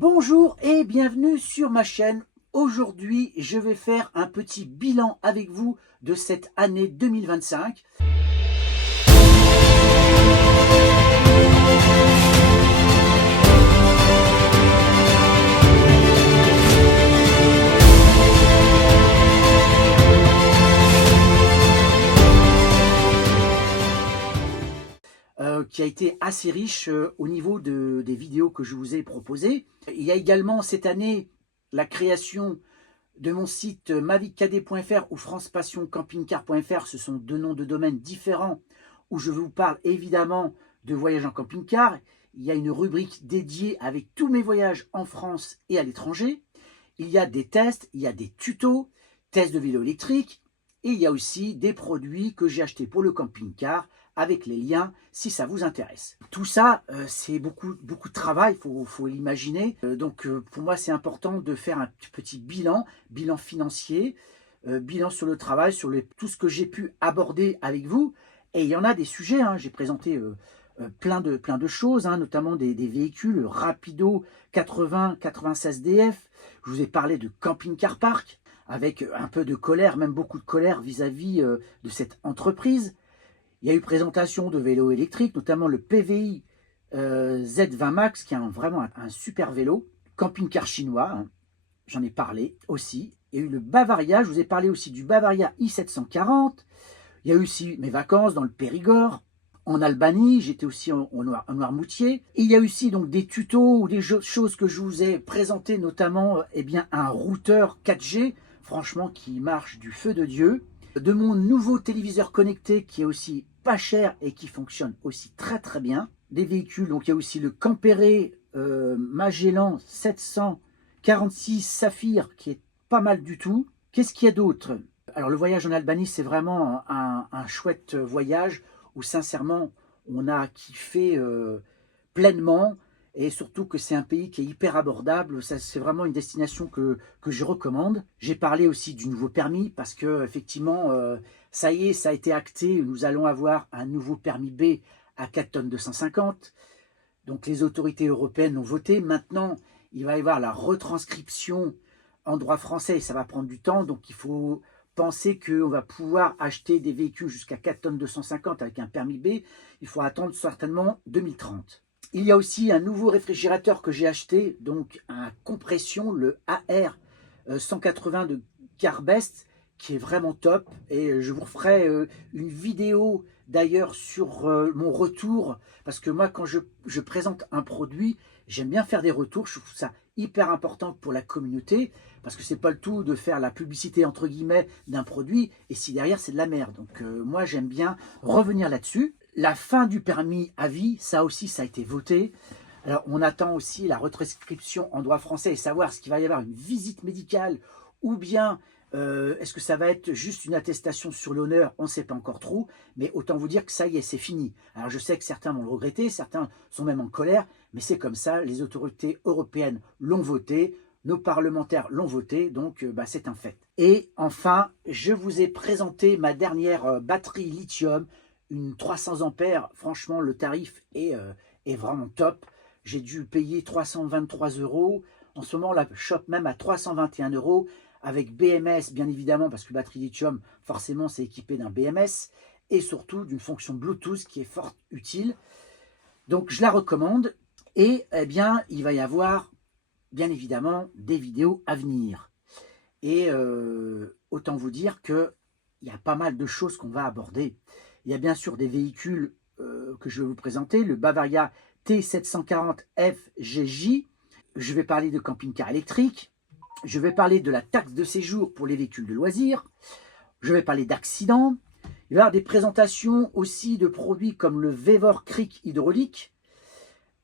Bonjour et bienvenue sur ma chaîne. Aujourd'hui, je vais faire un petit bilan avec vous de cette année 2025. Qui a été assez riche au niveau des vidéos que je vous ai proposées. Il y a également cette année la création de mon site mavikkd.fr ou francepassioncampingcar.fr. Ce sont deux noms de domaines différents où je vous parle évidemment de voyages en camping-car. Il y a une rubrique dédiée avec tous mes voyages en France et à l'étranger. Il y a des tests, il y a des tutos, tests de vélo électrique, et il y a aussi des produits que j'ai achetés pour le camping-car avec les liens si ça vous intéresse. Tout ça, c'est beaucoup de travail, faut l'imaginer. Donc pour moi, c'est important de faire un petit bilan financier, bilan sur le travail, sur tout ce que j'ai pu aborder avec vous. Et il y en a des sujets, hein, j'ai présenté plein de choses, hein, notamment des véhicules Rapido 80-96 DF. Je vous ai parlé de camping-car park, avec un peu de colère, même beaucoup de colère vis-à-vis de cette entreprise. Il y a eu présentation de vélos électriques, notamment le PVI Z20 Max, qui est vraiment un super vélo. Camping-car chinois, hein, j'en ai parlé aussi. Il y a eu le Bavaria, je vous ai parlé aussi du Bavaria i740. Il y a eu aussi mes vacances dans le Périgord, en Albanie, j'étais aussi en Noirmoutier. Et il y a aussi donc des tutos ou des choses que je vous ai présentées, notamment un routeur 4G, franchement qui marche du feu de Dieu. De mon nouveau téléviseur connecté qui est aussi pas cher et qui fonctionne aussi très bien. Des véhicules, donc il y a aussi le Campere Magellan 746 Saphir qui est pas mal du tout. Qu'est-ce qu'il y a d'autre? Alors le voyage en Albanie, c'est vraiment un chouette voyage où sincèrement on a kiffé pleinement, et surtout que c'est un pays qui est hyper abordable. C'est vraiment une destination que je recommande. J'ai parlé aussi du nouveau permis parce que effectivement ça y est, ça a été acté, nous allons avoir un nouveau permis B à 4 tonnes 250. Donc les autorités européennes ont voté. Maintenant il va y avoir la retranscription en droit français et ça va prendre du temps, donc il faut penser qu'on va pouvoir acheter des véhicules jusqu'à 4 tonnes 250 avec un permis B. Il faut attendre certainement 2030. Il y a aussi un nouveau réfrigérateur que j'ai acheté, donc un compression, le AR 180 de Carbest, qui est vraiment top. Et je vous referai une vidéo d'ailleurs sur mon retour, parce que moi quand je présente un produit, j'aime bien faire des retours. Je trouve ça hyper important pour la communauté, parce que c'est pas le tout de faire la publicité entre guillemets d'un produit et si derrière c'est de la merde. Donc moi j'aime bien revenir là-dessus. La fin du permis à vie, ça aussi ça a été voté. Alors on attend aussi la retranscription en droit français et savoir ce qu'il va y avoir une visite médicale ou bien est-ce que ça va être juste une attestation sur l'honneur? On ne sait pas encore trop, mais autant vous dire que ça y est, c'est fini. Alors je sais que certains vont le regretter, certains sont même en colère, mais c'est comme ça, les autorités européennes l'ont voté, nos parlementaires l'ont voté, donc c'est un fait. Et enfin, je vous ai présenté ma dernière batterie lithium, une 300 ampères. Franchement, le tarif est vraiment top. J'ai dû payer 323 €. En ce moment, la shop même à 321 €. Avec BMS, bien évidemment, parce que batterie lithium, forcément, c'est équipé d'un BMS. Et surtout, d'une fonction Bluetooth qui est fort utile. Donc, je la recommande. Et, il va y avoir, bien évidemment, des vidéos à venir. Et autant vous dire qu'il y a pas mal de choses qu'on va aborder. Il y a bien sûr des véhicules que je vais vous présenter. Le Bavaria T740 FGJ. Je vais parler de camping-car électrique. Je vais parler de la taxe de séjour pour les véhicules de loisirs. Je vais parler d'accidents. Il va y avoir des présentations aussi de produits comme le Vevor Creek hydraulique.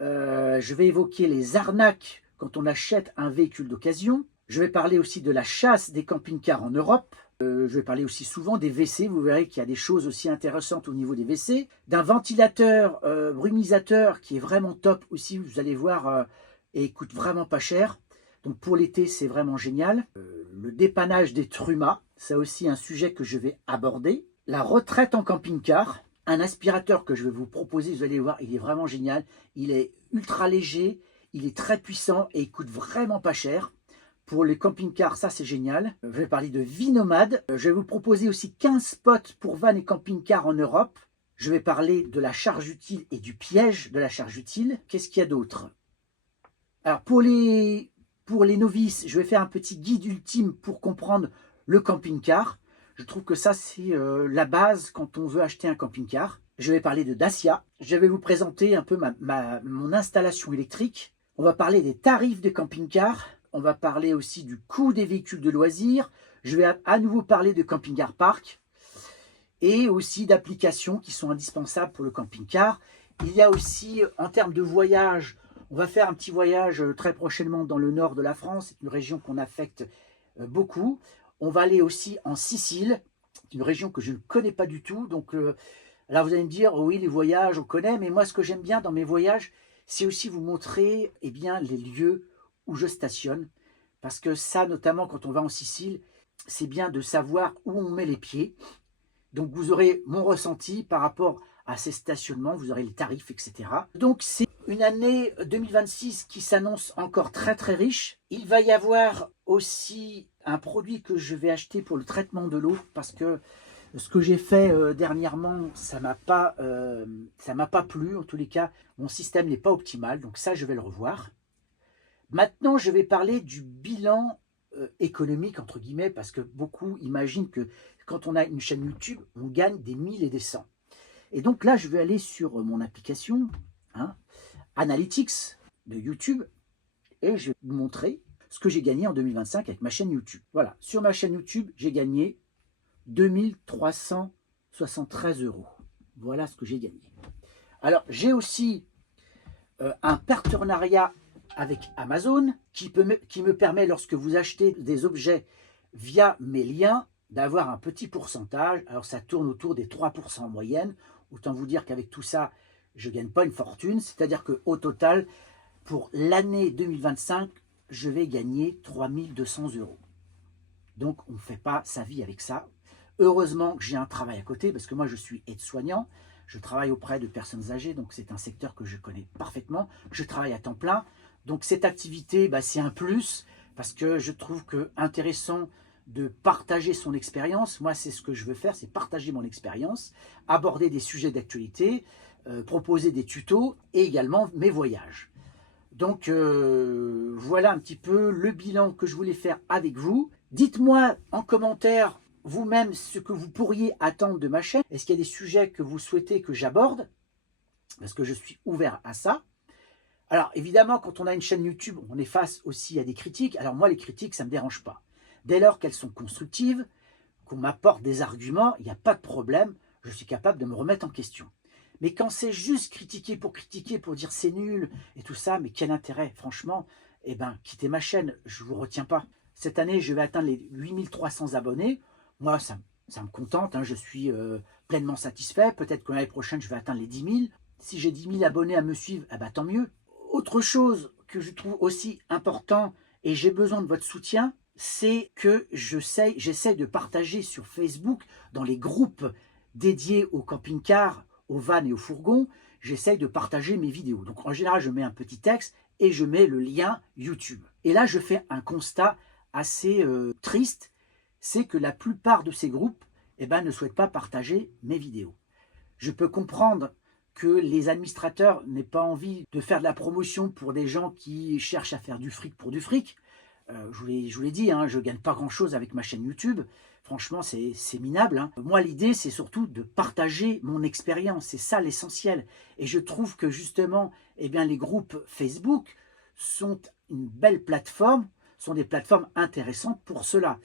Je vais évoquer les arnaques quand on achète un véhicule d'occasion. Je vais parler aussi de la chasse des camping-cars en Europe. Je vais parler aussi souvent des WC. Vous verrez qu'il y a des choses aussi intéressantes au niveau des WC. D'un ventilateur brumisateur qui est vraiment top aussi. Vous allez voir, et il coûte vraiment pas cher. Donc pour l'été, c'est vraiment génial. Le dépannage des trumas, c'est aussi un sujet que je vais aborder. La retraite en camping-car, un aspirateur que je vais vous proposer, vous allez voir, il est vraiment génial. Il est ultra léger, Il est très puissant et il coûte vraiment pas cher. Pour les camping-cars, ça c'est génial. Je vais parler de Vie Nomade. Je vais vous proposer aussi 15 spots pour van et camping-car en Europe. Je vais parler de la charge utile et du piège de la charge utile. Qu'est-ce qu'il y a d'autre? Alors pour les novices, je vais faire un petit guide ultime pour comprendre le camping-car. Je trouve que ça c'est la base quand on veut acheter un camping-car. Je vais parler de Dacia. Je vais vous présenter un peu mon installation électrique. On va parler des tarifs des camping-cars. On va parler aussi du coût des véhicules de loisirs. Je vais à nouveau parler de camping-car park et aussi d'applications qui sont indispensables pour le camping-car. Il y a aussi, en termes de voyage, on va faire un petit voyage très prochainement dans le nord de la France. C'est une région qu'on affecte beaucoup. On va aller aussi en Sicile. C'est une région que je ne connais pas du tout. Donc là, vous allez me dire, oh oui, les voyages, on connaît. Mais moi, ce que j'aime bien dans mes voyages, c'est aussi vous montrer les lieux où je stationne, parce que ça, notamment quand on va en Sicile, c'est bien de savoir où on met les pieds. Donc vous aurez mon ressenti par rapport à ces stationnements, vous aurez les tarifs, etc. Donc c'est une année 2026 qui s'annonce encore très très riche. Il va y avoir aussi un produit que je vais acheter pour le traitement de l'eau, parce que ce que j'ai fait dernièrement, ça m'a pas plu. En tous les cas, mon système n'est pas optimal, donc ça je vais le revoir. Maintenant, je vais parler du bilan économique, entre guillemets, parce que beaucoup imaginent que quand on a une chaîne YouTube, on gagne des 1000 et des 100. Et donc là, je vais aller sur mon application, Analytics de YouTube, et je vais vous montrer ce que j'ai gagné en 2025 avec ma chaîne YouTube. Voilà, sur ma chaîne YouTube, j'ai gagné 2373 €. Voilà ce que j'ai gagné. Alors, j'ai aussi un partenariat avec Amazon qui me permet, lorsque vous achetez des objets via mes liens, d'avoir un petit pourcentage. Alors ça tourne autour des 3% en moyenne. Autant vous dire qu'avec tout ça, je ne gagne pas une fortune. C'est-à-dire qu'au total, pour l'année 2025, je vais gagner 3200 €. Donc on ne fait pas sa vie avec ça. Heureusement que j'ai un travail à côté, parce que moi je suis aide-soignant. Je travaille auprès de personnes âgées, donc c'est un secteur que je connais parfaitement. Je travaille à temps plein. Donc cette activité, c'est un plus, parce que je trouve que intéressant de partager son expérience. Moi, c'est ce que je veux faire, c'est partager mon expérience, aborder des sujets d'actualité, proposer des tutos et également mes voyages. Donc voilà un petit peu le bilan que je voulais faire avec vous. Dites-moi en commentaire vous-même ce que vous pourriez attendre de ma chaîne. Est-ce qu'il y a des sujets que vous souhaitez que j'aborde? Parce que je suis ouvert à ça. Alors évidemment, quand on a une chaîne YouTube, on est face aussi à des critiques. Alors moi, les critiques, ça ne me dérange pas. Dès lors qu'elles sont constructives, qu'on m'apporte des arguments, il n'y a pas de problème. Je suis capable de me remettre en question. Mais quand c'est juste critiquer, pour dire c'est nul et tout ça, mais quel intérêt, franchement, quittez ma chaîne, je ne vous retiens pas. Cette année, je vais atteindre les 8300 abonnés. Moi, ça me contente, je suis pleinement satisfait. Peut-être que l'année prochaine, je vais atteindre les 10 000. Si j'ai 10 000 abonnés à me suivre, tant mieux. Autre chose que je trouve aussi important, et j'ai besoin de votre soutien, c'est que j'essaie de partager sur Facebook, dans les groupes dédiés au camping-car, aux vannes et aux fourgons, j'essaie de partager mes vidéos. Donc en général, je mets un petit texte et je mets le lien YouTube. Et là, je fais un constat assez triste, c'est que la plupart de ces groupes ne souhaitent pas partager mes vidéos. Je peux comprendre que les administrateurs n'aient pas envie de faire de la promotion pour des gens qui cherchent à faire du fric pour du fric. Je vous l'ai dit, je ne gagne pas grand-chose avec ma chaîne YouTube. Franchement, c'est minable. Moi, l'idée, c'est surtout de partager mon expérience. C'est ça l'essentiel. Et je trouve que justement, les groupes Facebook sont une belle plateforme, sont des plateformes intéressantes pour cela.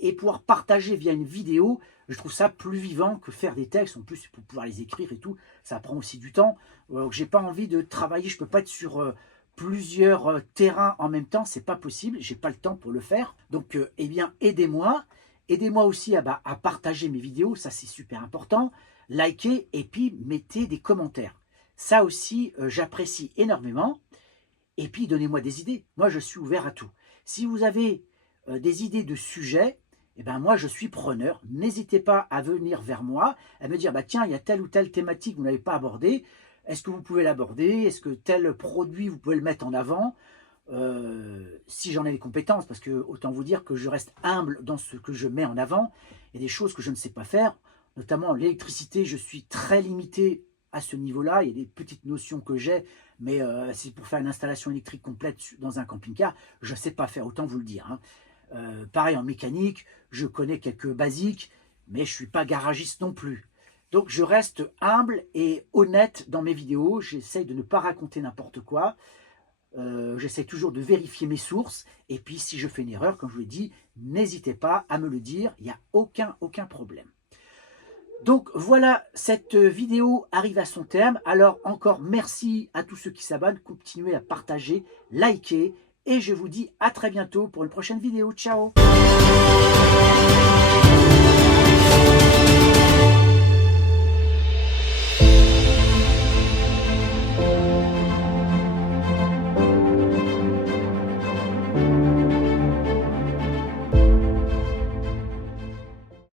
Et pouvoir partager via une vidéo, je trouve ça plus vivant que faire des textes. En plus, pour pouvoir les écrire et tout, ça prend aussi du temps. Donc, j'ai pas envie de travailler. Je peux pas être sur plusieurs terrains en même temps. C'est pas possible. J'ai pas le temps pour le faire. Donc, aidez-moi. Aidez-moi aussi à partager mes vidéos. Ça, c'est super important. Likez et puis mettez des commentaires. Ça aussi, j'apprécie énormément. Et puis, donnez-moi des idées. Moi, je suis ouvert à tout. Si vous avez des idées de sujets, moi, je suis preneur. N'hésitez pas à venir vers moi, à me dire, tiens, il y a telle ou telle thématique que vous n'avez pas abordée. est-ce que vous pouvez l'aborder? Est-ce que tel produit, vous pouvez le mettre en avant? Si j'en ai les compétences, parce que autant vous dire que je reste humble dans ce que je mets en avant. Il y a des choses que je ne sais pas faire, notamment l'électricité, je suis très limité à ce niveau-là. Il y a des petites notions que j'ai, mais c'est pour faire une installation électrique complète dans un camping-car, je ne sais pas faire, autant vous le dire, hein. Pareil en mécanique, je connais quelques basiques, mais je ne suis pas garagiste non plus. Donc je reste humble et honnête dans mes vidéos, j'essaye de ne pas raconter n'importe quoi. J'essaie toujours de vérifier mes sources, et puis si je fais une erreur, comme je vous l'ai dit, n'hésitez pas à me le dire, il n'y a aucun problème. Donc voilà, cette vidéo arrive à son terme. Alors encore merci à tous ceux qui s'abonnent, continuez à partager, liker, et je vous dis à très bientôt pour une prochaine vidéo. Ciao!